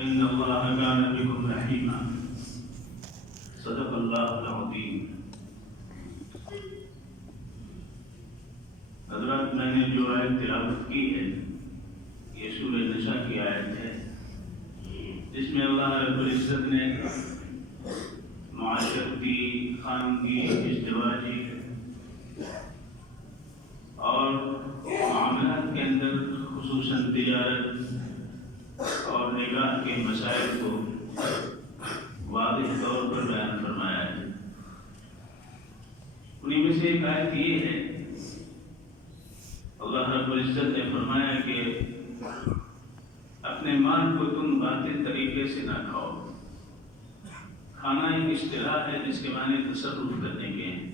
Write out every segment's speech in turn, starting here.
إن الله كان بكم رحيما صدق الله العظيم۔ حضرات، میں نے جو آیت تلاوت کی ہے یہ سورہ نساء کی آیت ہے، جس میں اللہ رب العزت نے معاشرتی، خاندگی، ازدواجی اور معاملات کے اندر خصوصاً تجارت اور نکاح کے مسائل کو واضح طور پر بیان فرمایا ہے۔ انہیں میں سے ایک آیت یہ ہے، اللہ رب العزت نے فرمایا کہ اپنے مال کو تم باطل طریقے سے نہ کھاؤ۔ کھانا ایک اصطلاح ہے جس کے معنی تصرف کرنے کے ہیں،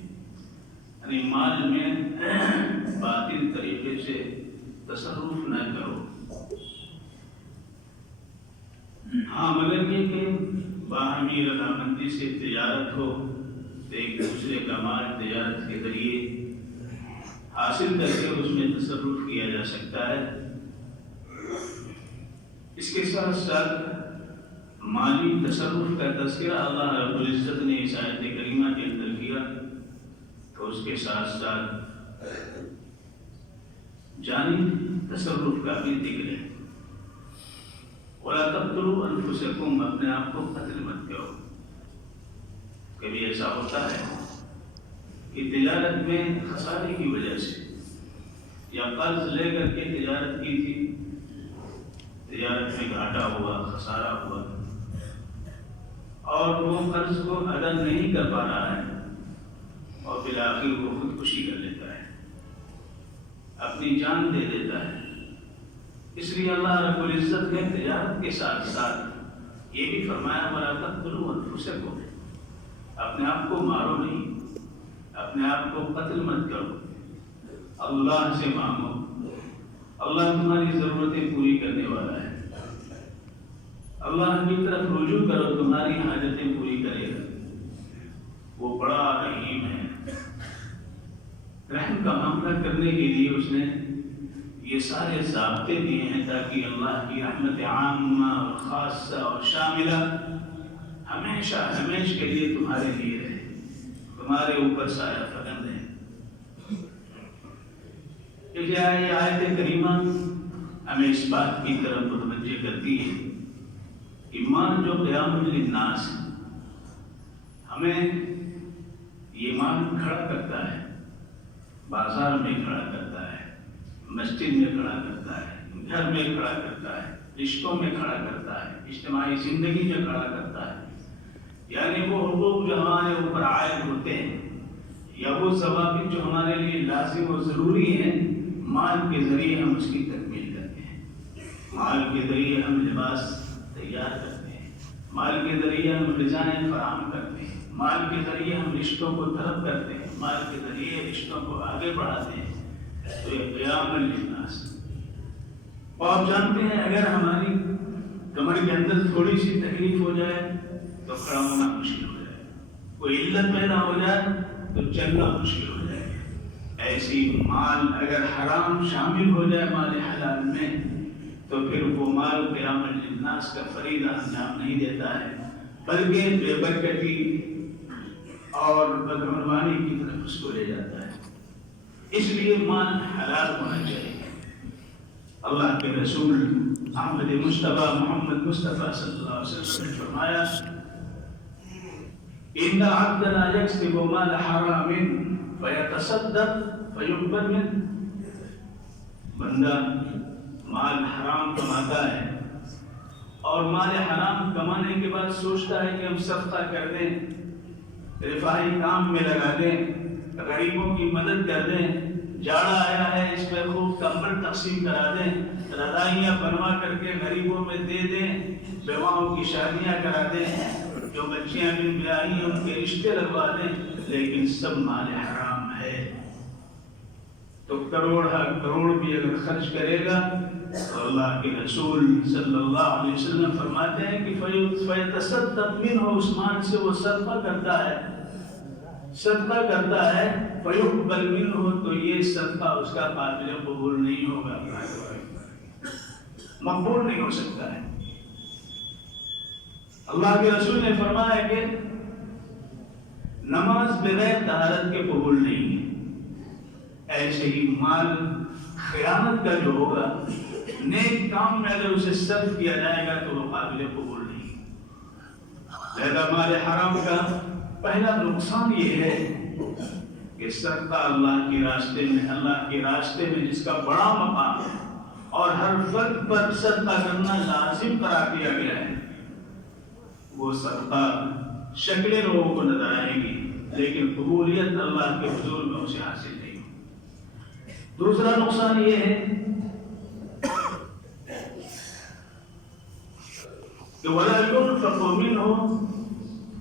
یعنی مال میں باطل طریقے سے تصرف نہ کرو۔ ہاں، مگر یہ کہ باہمی رضامندی سے تجارت ہو تو ایک دوسرے کا مال تجارت کے ذریعے حاصل کر کے اس میں تصرف کیا جا سکتا ہے۔ اس کے ساتھ ساتھ مالی تصرف کا تذکرہ اللہ رب العزت نے اس آیت کریمہ کے اندر کیا، تو اس کے ساتھ ساتھ جانی تصرف کا بھی ذکر ہے۔ وَلَا تَقْتُلُوا أَنفُسَكُمْ، اپنے آپ کو قتل مت کرو۔ کبھی ایسا ہوتا ہے کہ تجارت میں خسارے کی وجہ سے یا قرض لے کر کے تجارت کی تھی، تجارت میں گھاٹا ہوا، خسارہ ہوا، اور وہ قرض کو ادا نہیں کر پا رہا ہے اور بالآخر وہ خودکشی کر لیتا ہے، اپنی جان دے دیتا ہے۔ اس لیے اللہ رب العزت نے تجارت کے ساتھ ساتھ یہ بھی فرمایا، وَلَا تَقْتُلُوا أَنفُسَكُمْ، اپنے آپ کو مارو نہیں، اپنے آپ کو قتل مت کرو، اللہ سے مانگو، اللہ تمہاری ضرورتیں پوری کرنے والا ہے، اللہ کی طرف رجوع کرو، تمہاری حاجتیں پوری کرے گا، وہ بڑا رحیم ہے۔ رحم کا معاملہ کرنے کے لیے اس نے یہ سارے ضابطے دیے ہیں تاکہ اللہ کی رحمت عامہ اور خاصہ اور شاملہ ہمیشہ ہمیش کے لیے تمہارے لیے رہے، تمہارے اوپر سایہ فکند ہے۔ یہ آیت کریمہ ہمیں اس بات کی طرف متوجہ کرتی ہے کہ مال جو قیام للناس، ہمیں یہ مال کھڑا کرتا ہے، بازار میں کھڑا کرتا ہے، مسجد میں کھڑا کرتا ہے، گھر میں کھڑا کرتا ہے، رشتوں میں کھڑا کرتا ہے، اجتماعی زندگی میں کھڑا کرتا ہے۔ یعنی وہ حقوق جو ہمارے اوپر عائد ہوتے ہیں یا وہ ضوابط جو ہمارے لیے لازم و ضروری ہیں، مال کے ذریعے ہم اس کی تکمیل کرتے ہیں۔ مال کے ذریعے ہم لباس تیار کرتے ہیں، مال کے ذریعے ہم غذائیں فراہم کرتے ہیں، مال کے ذریعے ہم رشتوں کو طلب کرتے ہیں، مال کے ذریعے رشتوں کو آگے بڑھاتے ہیں۔ تو یہ قیام للناس۔ اور آپ جانتے ہیں اگر ہماری کمر کے اندر تھوڑی سی تکلیف ہو جائے تو کھڑا ہونا مشکل ہو جائے، کوئی علت پیدا ہو جائے تو چلنا مشکل ہو جائے۔ ایسی مال اگر حرام شامل ہو جائے مال حلال میں تو پھر وہ مال قیام للناس کا فریضہ انجام نہیں دیتا ہے، بلکہ بے برکتی اور بدعنوانی کی طرف اس کو لے جاتا ہے۔ اس لیے مال حلال ہونا چاہیے۔ اللہ کے رسول احمد مصطفیٰ محمد مصطفیٰ صلی اللہ علیہ وسلم نے فرمایا، ان العبد لا يكسب مال حرام فيتصدق فيقبل منه، بندہ مال حرام کماتا ہے اور مال حرام کمانے کے بعد سوچتا ہے کہ ہم صدقہ کر دیں، رفاہی کام میں لگا دیں، غریبوں کی مدد کر دیں، جاڑا آیا ہے اس پہ خوب کمبل تقسیم کرا دیں، رضائیاں بنوا کر کے غریبوں میں دے دیں، بیواؤں کی شادیاں کرا دیں، جو بچیاں بن بیاہی ہیں ان کے رشتے لگوا دیں، لیکن سب مال حرام ہے۔ تو کروڑ ہر کروڑ بھی اگر خرچ کرے گا تو اللہ کے رسول صلی اللہ علیہ وسلم فرماتے ہیں کہ فیتصدق منہ، اس مال سے وہ صدقہ کرتا ہے، صدقہ کرتا ہے، فیقبل منہ، تو یہ صدقہ اس کا قابل قبول نہیں ہوگا، مقبول نہیں ہو سکتا ہے۔ اللہ کے رسول نے فرمایا کہ نماز بغیر طہارت کے قبول نہیں ہے، ایسے ہی مال خیانت کا جو ہوگا نیک کام میں اگر اسے صرف کیا جائے گا تو وہ قابل قبول نہیں۔ لہذا مال حرام کا پہلا نقصان یہ ہے کہ صدقہ اللہ کے راستے میں جس کا بڑا مقام ہے اور ہر فرد پر صدقہ کرنا لازم قرار دیا گیا ہے، وہ صدقہ شکلیں لوگوں کو نظر آئے گی لیکن قبولیت اللہ کے حضور میں اسے حاصل نہیں ہوگی۔ دوسرا نقصان یہ ہے کہ وَلَا يُنْفَقُ مِنْهُ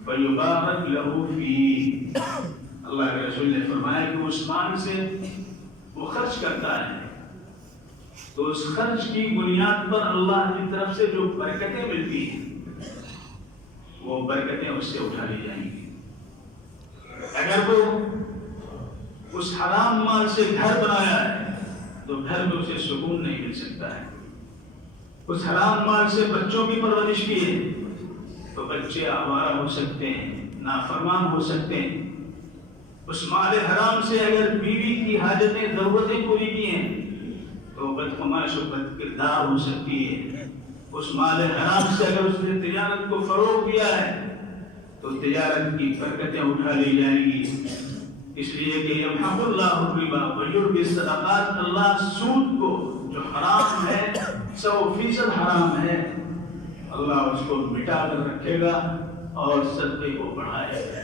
فَيُبَارَكْ لَهُ فِيهِ، اللہ کے رسول نے فرمایا کہ اس مال سے وہ خرچ کرتا ہے تو اس خرچ کی بنیاد پر اللہ کی طرف سے جو برکتیں ملتی ہیں وہ برکتیں اس سے اٹھا لی جائیں گی۔ اگر وہ اس حرام مال سے گھر بنایا ہے تو گھر میں اسے سکون نہیں مل سکتا ہے۔ اس حرام مال سے بچوں کی پرورش کی ہے تو بچے آوارہ ہو سکتے ہیں، نافرمان ہو سکتے ہیں۔ اس مال حرام سے اگر بیوی کی حاجتیں ضرورتیں پوری کی ہیں تو بدفماش و بد کردار ہو سکتی ہے۔ اس مال حرام سے اگر اس نے تجارت کو فروغ دیا ہے تو تجارت کی برکتیں اٹھا لی جائیں گی، اس لیے کہ یمحق اللہ الربا ویربی الصدقات، اللہ سود کو جو حرام ہے 100% حرام ہے اللہ اس کو مٹا کر رکھے گا اور صدقے کو بڑھائے گا۔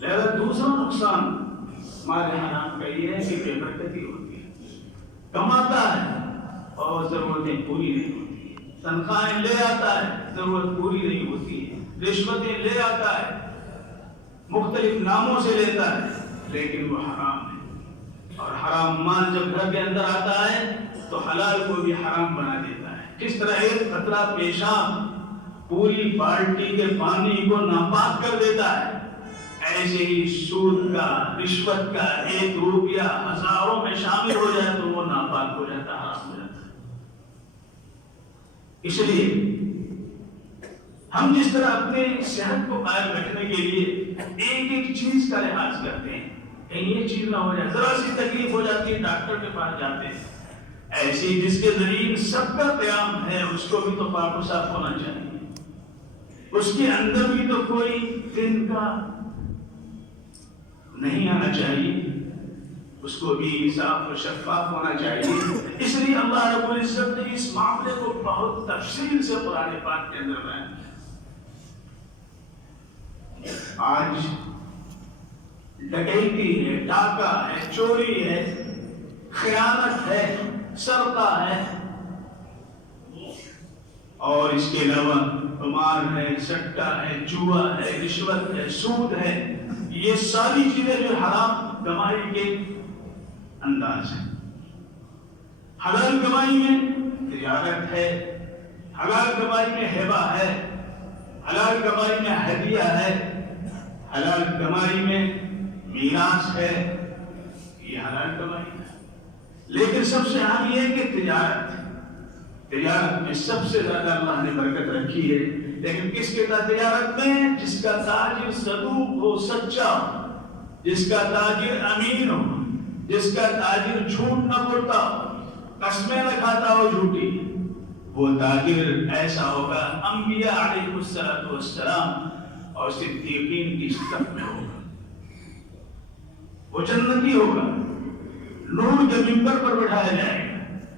لہذا دوسرا نقصان مال حرام کا یہ ہے کہ بے برکتی ہوتی ہے، کماتا ہے اور ضرورتیں پوری نہیں ہوتی، تنخواہیں لے آتا ہے ضرورت پوری نہیں ہوتی ہے، رشوتیں لے آتا ہے مختلف ناموں سے لیتا ہے لیکن وہ حرام ہے، اور حرام مال جب گھر کے اندر آتا ہے تو حلال کو بھی حرام بنا دیتا ہے۔ کس طرح ایک قطرہ پیشاب پوری بالٹی کے پانی کو ناپاک کر دیتا ہے، ایسے ہی سود کا، رشوت کا 1 روپیہ ہزاروں میں شامل ہو جائے تو وہ ناپاک ہو جاتا ہے، حرام ہو جاتا ہے۔ اس لیے ہم جس طرح اپنے صحت کو قائم رکھنے کے لیے ایک ایک چیز کا لحاظ کرتے ہیں، کہیں یہ چیز نہ ہو جائے، ذرا سی تکلیف ہو جاتی ہے ڈاکٹر کے پاس جاتے ہیں، ایسی جس کے ذریعے سب کا قیام ہے اس کو بھی تو پاک و صاف ہونا چاہیے، اس کے اندر بھی تو کوئی دن کا نہیں آنا چاہیے، اس کو بھی صاف و شفاف ہونا چاہیے۔ اس لیے اللہ رب العزت نے اس معاملے کو بہت تفصیل سے قرآن پاک کے اندر بیان کیا۔ آج ڈکیتی ہے، ڈاکہ ہے، چوری ہے، خیانت ہے، سرقہ ہے، اور اس کے علاوہ قمار ہے، سٹہ ہے، جوا ہے، رشوت ہے، سود ہے، یہ ساری چیزیں جو حرام کمائی کے انداز ہیں۔ حلال کمائی میں تجارت ہے، حلال کمائی میں ہبہ ہے، حلال کمائی میں ہدیہ ہے، حلال کمائی میں میراث ہے، یہ حلال کمائی ہے۔ لیکن سب سے اہم یہ ہے کہ تجارت میں سب سے زیادہ اللہ نے برکت رکھی ہے، لیکن کس کے ساتھ تجارت میں؟ جس کا تاجر صدوق ہو، سچا ہو، جس کا تاجر امین ہو، جس کا تاجر جھوٹ نہ بولتا ہو، قسمیں نہ کھاتا ہو جھوٹی، وہ تاجر ایسا ہوگا انبیاء علیہ السلام اور صدیقین کی صف میں ہوگا، وہ جنتی ہوگا، نور کے منبر پر بٹھایا جائے گا۔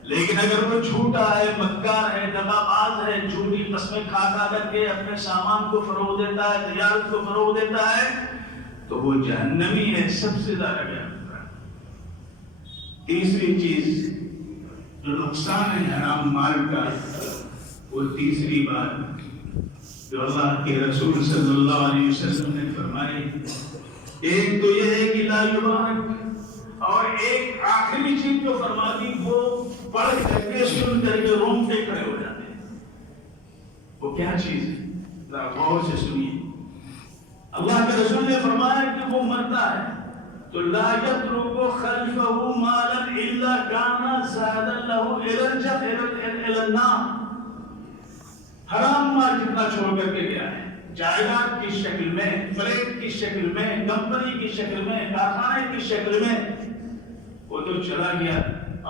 لیکن اگر وہ جھوٹا ہے، مکار ہے، دغا باز ہے، جھوٹی قسمیں کھا کر کے اپنے سامان کو فروغ دیتا ہے، تجارت کو فروغ دیتا ہے، تو وہ جہنمی ہے، سب سے زیادہ گیا۔ تیسری چیز جو نقصان ہے حرام مال کا، وہ تیسری بات جو اللہ کے رسول صلی اللہ علیہ وسلم نے فرمائی، ایک تو یہ ہے کہ لا یبارک، اور ایک آخری چیز جو فرما دی وہ پڑھ کر کے سن کر کے رونگٹے کھڑے ہو جاتے ہیں۔ وہ کیا چیز ہے؟ ذرا غور سے سنیے۔ اللہ کے رسول نے فرمایا کہ وہ مرتا ہے تو لا يترك خلفه مالا الا كان زادا له الى النار، حرام مال جتنا چھوڑ کر کے گیا ہے، جائیداد کی شکل میں، فلیٹ کی شکل میں، کمپنی کی شکل میں، کارخانے کی شکل میں، وہ تو چلا گیا،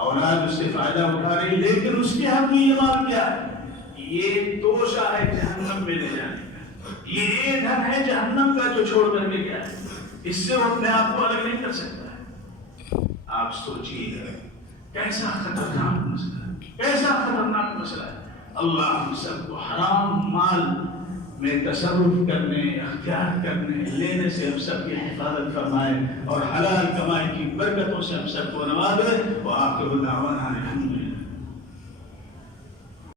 اولاد اس سے فائدہ اٹھا رہی، لیکن اس کے حق میں یہ مال کیا ہے؟ یہ توشہ ہے جہنم میں لے جانے کا، یہ ایندھن ہے جہنم کا جو چھوڑ کر کے گیا ہے، اس سے وہ اپنے آپ کو الگ نہیں کر سکتا ہے۔ آپ سوچیے کیسا خطرناک مسئلہ ہے، کیسا خطرناک مسئلہ ہے۔ اللہ ہم سب کو حرام مال میں تصرف کرنے، اختیار کرنے، لینے سے ہم سب کی حفاظت فرمائے اور حلال کمائی کی برکتوں سے ہم سب کو نوازے۔ وآخر دعوانا الحمد